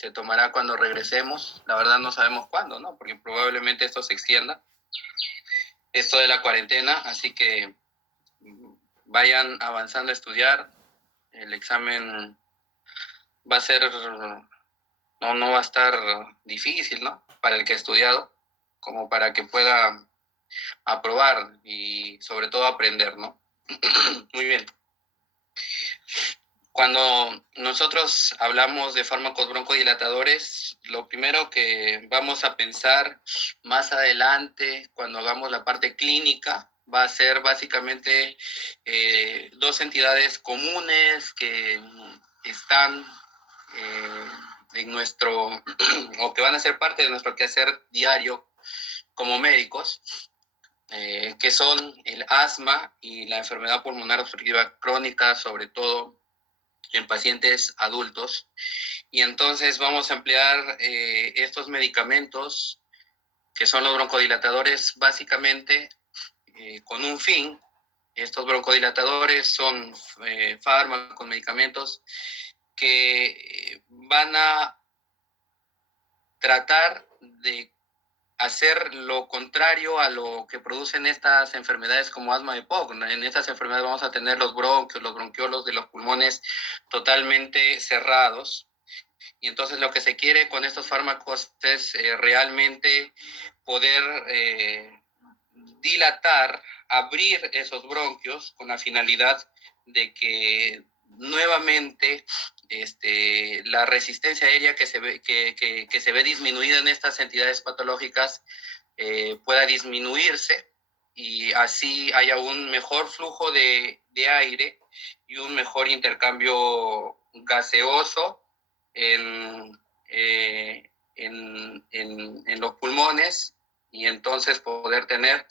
se tomará cuando regresemos. La verdad no sabemos cuándo, ¿no? Porque probablemente esto se extienda, esto de la cuarentena, así que vayan avanzando a estudiar. El examen va a ser, no va a estar difícil, ¿no? Para el que ha estudiado, como para que pueda aprobar y sobre todo aprender, ¿no? Muy bien. Cuando nosotros hablamos de fármacos broncodilatadores, lo primero que vamos a pensar más adelante, cuando hagamos la parte clínica, va a ser básicamente dos entidades comunes que están en nuestro, o que van a ser parte de nuestro quehacer diario como médicos, que son el asma y la enfermedad pulmonar obstructiva crónica, sobre todo en pacientes adultos. Y entonces vamos a emplear estos medicamentos, que son los broncodilatadores, básicamente con un fin. Estos broncodilatadores son fármacos, medicamentos que van a tratar de hacer lo contrario a lo que producen estas enfermedades como asma y EPOC. En estas enfermedades vamos a tener los bronquios, los bronquiolos de los pulmones totalmente cerrados. Y entonces lo que se quiere con estos fármacos es realmente poder dilatar, abrir esos bronquios con la finalidad de que nuevamente la resistencia aérea que se ve disminuida en estas entidades patológicas pueda disminuirse y así haya un mejor flujo de aire y un mejor intercambio gaseoso en los pulmones, y entonces poder tener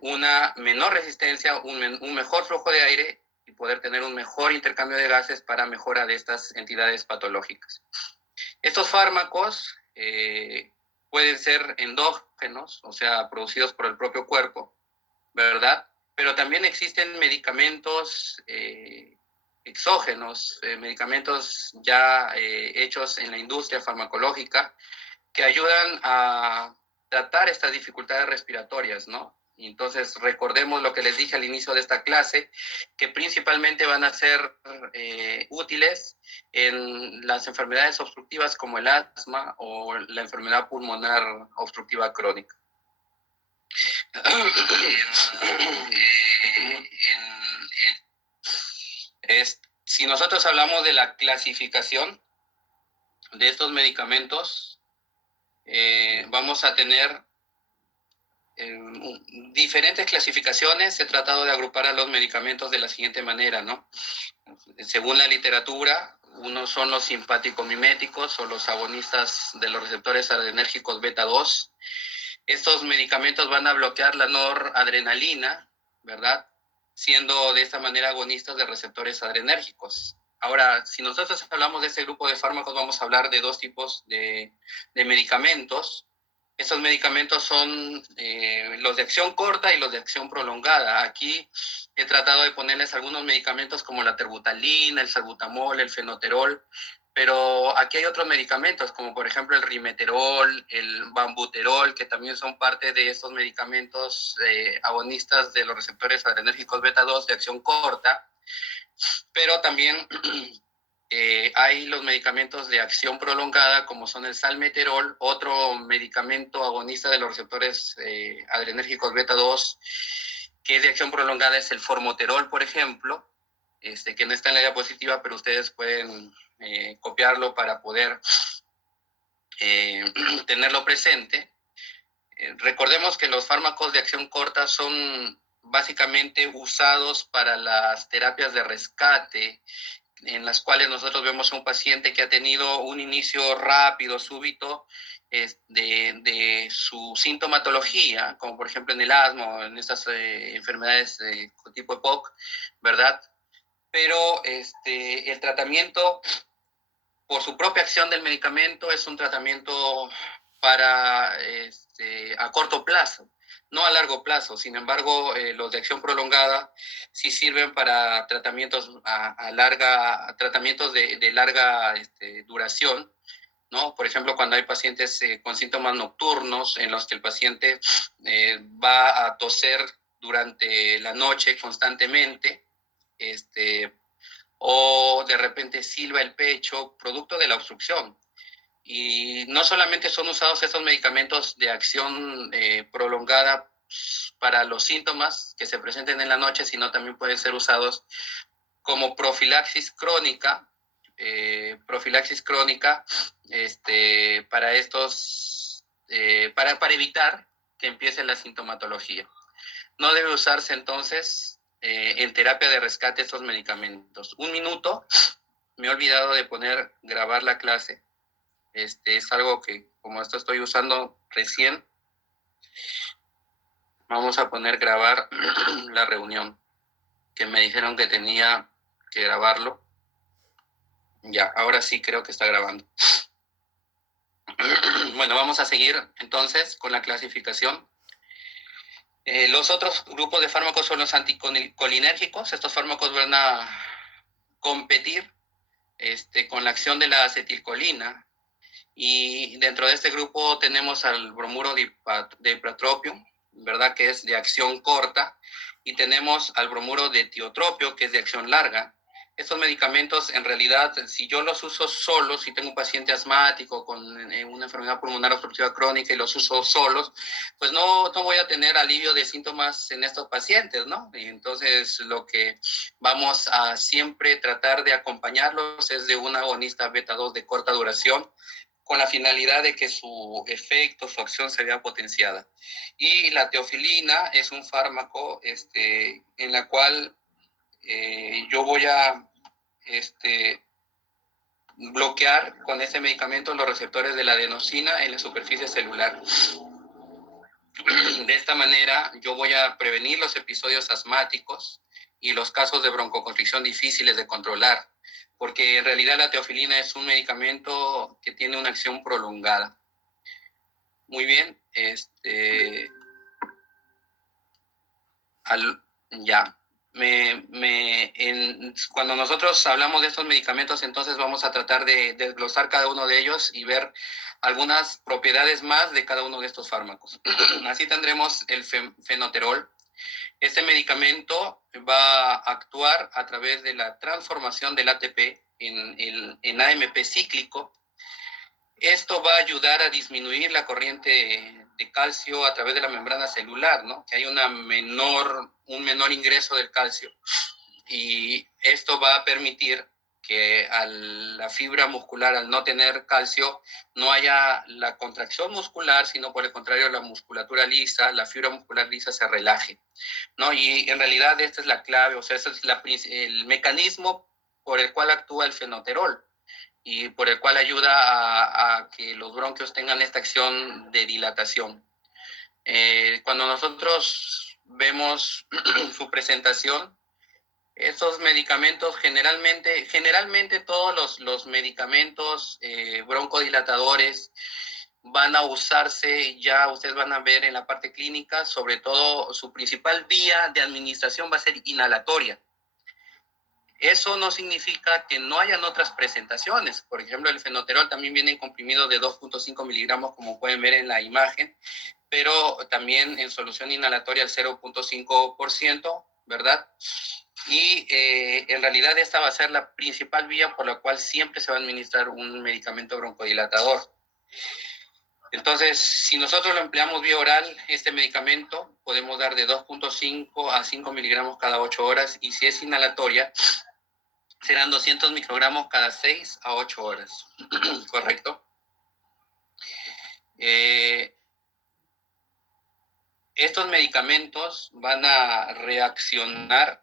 una menor resistencia, un mejor flujo de aire y poder tener un mejor intercambio de gases para mejora de estas entidades patológicas. Estos fármacos pueden ser endógenos, o sea, producidos por el propio cuerpo, ¿verdad? Pero también existen medicamentos exógenos, medicamentos ya hechos en la industria farmacológica, que ayudan a tratar estas dificultades respiratorias, ¿no? Y entonces recordemos lo que les dije al inicio de esta clase, que principalmente van a ser útiles en las enfermedades obstructivas como el asma o la enfermedad pulmonar obstructiva crónica. Si nosotros hablamos de la clasificación de estos medicamentos, vamos a tener diferentes clasificaciones. He tratado de agrupar a los medicamentos de la siguiente manera, ¿no? Según la literatura, unos son los simpático-miméticos o los agonistas de los receptores adrenérgicos beta 2. Estos medicamentos van a bloquear la noradrenalina, ¿verdad? Siendo de esta manera agonistas de receptores adrenérgicos. Ahora, si nosotros hablamos de este grupo de fármacos, vamos a hablar de dos tipos de medicamentos. Estos medicamentos son los de acción corta y los de acción prolongada. Aquí he tratado de ponerles algunos medicamentos como la terbutalina, el salbutamol, el fenoterol, pero aquí hay otros medicamentos, como por ejemplo el rimeterol, el bambuterol, que también son parte de estos medicamentos agonistas de los receptores adrenérgicos beta 2 de acción corta, pero también hay los medicamentos de acción prolongada, como son el salmeterol, otro medicamento agonista de los receptores adrenérgicos beta 2, que es de acción prolongada, es el formoterol, por ejemplo, que no está en la diapositiva, pero ustedes pueden copiarlo para poder tenerlo presente. Recordemos que los fármacos de acción corta son básicamente usados para las terapias de rescate, en las cuales nosotros vemos a un paciente que ha tenido un inicio rápido, súbito, de su sintomatología, como por ejemplo en el asma o en estas enfermedades de tipo EPOC, ¿verdad? Pero el tratamiento, por su propia acción del medicamento, es un tratamiento para a corto plazo. no a largo plazo. Sin embargo, los de acción prolongada sí sirven para tratamientos tratamientos de larga duración, ¿no? Por ejemplo, cuando hay pacientes con síntomas nocturnos en los que el paciente va a toser durante la noche constantemente, o de repente silba el pecho, producto de la obstrucción. Y no solamente son usados estos medicamentos de acción prolongada para los síntomas que se presenten en la noche, sino también pueden ser usados como profilaxis crónica para estos, para evitar que empiece la sintomatología. No debe usarse entonces en terapia de rescate estos medicamentos. Un minuto, me he olvidado de grabar la clase. Es algo que, como esto estoy usando recién, vamos a poner grabar la reunión, que me dijeron que tenía que grabarlo. Ya, ahora sí creo que está grabando. Bueno, vamos a seguir entonces con la clasificación. Los otros grupos de fármacos son los anticolinérgicos. Estos fármacos van a competir con la acción de la acetilcolina. Y dentro de este grupo tenemos al bromuro de ipratropio, ¿verdad? Que es de acción corta. Y tenemos al bromuro de tiotropio, que es de acción larga. Estos medicamentos, en realidad, si yo los uso solos, si tengo un paciente asmático con una enfermedad pulmonar obstructiva crónica y los uso solos, pues no voy a tener alivio de síntomas en estos pacientes, ¿no? Y entonces lo que vamos a siempre tratar de acompañarlos es de un agonista beta 2 de corta duración, con la finalidad de que su efecto, su acción se vea potenciada. Y la teofilina es un fármaco en la cual yo voy a bloquear con ese medicamento los receptores de la adenosina en la superficie celular. De esta manera yo voy a prevenir los episodios asmáticos y los casos de broncoconstricción difíciles de controlar, porque en realidad la teofilina es un medicamento que tiene una acción prolongada. Muy bien, ya. Cuando nosotros hablamos de estos medicamentos, entonces vamos a tratar de desglosar cada uno de ellos y ver algunas propiedades más de cada uno de estos fármacos. Así tendremos el fenoterol. Este medicamento va a actuar a través de la transformación del ATP en AMP cíclico. Esto va a ayudar a disminuir la corriente de calcio a través de la membrana celular, ¿no? Que hay un menor ingreso del calcio. Y esto va a permitir que la fibra muscular, al no tener calcio, no haya la contracción muscular, sino por el contrario, la musculatura lisa, la fibra muscular lisa se relaje, ¿no? Y en realidad esta es la clave, o sea, ese es el mecanismo por el cual actúa el fenoterol y por el cual ayuda a que los bronquios tengan esta acción de dilatación. Cuando nosotros vemos su presentación, estos medicamentos generalmente todos los medicamentos broncodilatadores van a usarse, ya ustedes van a ver en la parte clínica, sobre todo su principal vía de administración va a ser inhalatoria. Eso no significa que no hayan otras presentaciones. Por ejemplo, el fenoterol también viene en comprimido de 2.5 miligramos, como pueden ver en la imagen, pero también en solución inhalatoria al 0.5%, ¿verdad? Y en realidad esta va a ser la principal vía por la cual siempre se va a administrar un medicamento broncodilatador. Entonces, si nosotros lo empleamos vía oral, este medicamento podemos dar de 2.5 a 5 miligramos cada 8 horas, y si es inhalatoria, serán 200 microgramos cada 6 a 8 horas. ¿Correcto? Estos medicamentos van a reaccionar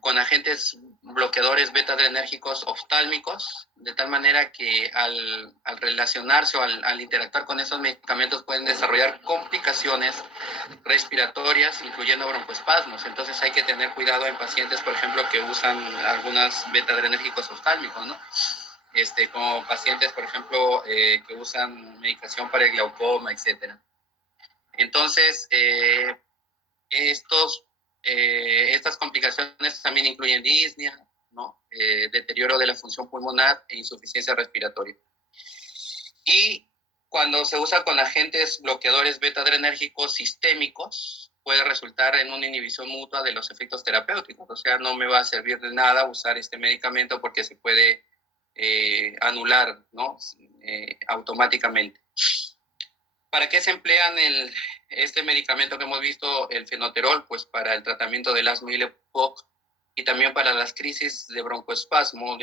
con agentes bloqueadores beta-adrenérgicos oftálmicos, de tal manera que al relacionarse o al interactuar con esos medicamentos pueden desarrollar complicaciones respiratorias, incluyendo broncoespasmos. Entonces hay que tener cuidado en pacientes, por ejemplo, que usan algunos beta-adrenérgicos oftálmicos, ¿no? Como pacientes, por ejemplo, que usan medicación para el glaucoma, etcétera. Entonces, estas complicaciones también incluyen disnea, ¿no? Deterioro de la función pulmonar e insuficiencia respiratoria. Y cuando se usa con agentes bloqueadores beta-adrenérgicos sistémicos, puede resultar en una inhibición mutua de los efectos terapéuticos. O sea, no me va a servir de nada usar este medicamento porque se puede anular, ¿no? Automáticamente. ¿Para qué se emplean este medicamento que hemos visto, el fenoterol? Pues para el tratamiento del asma y el EPOC, y también para las crisis de broncoespasmo,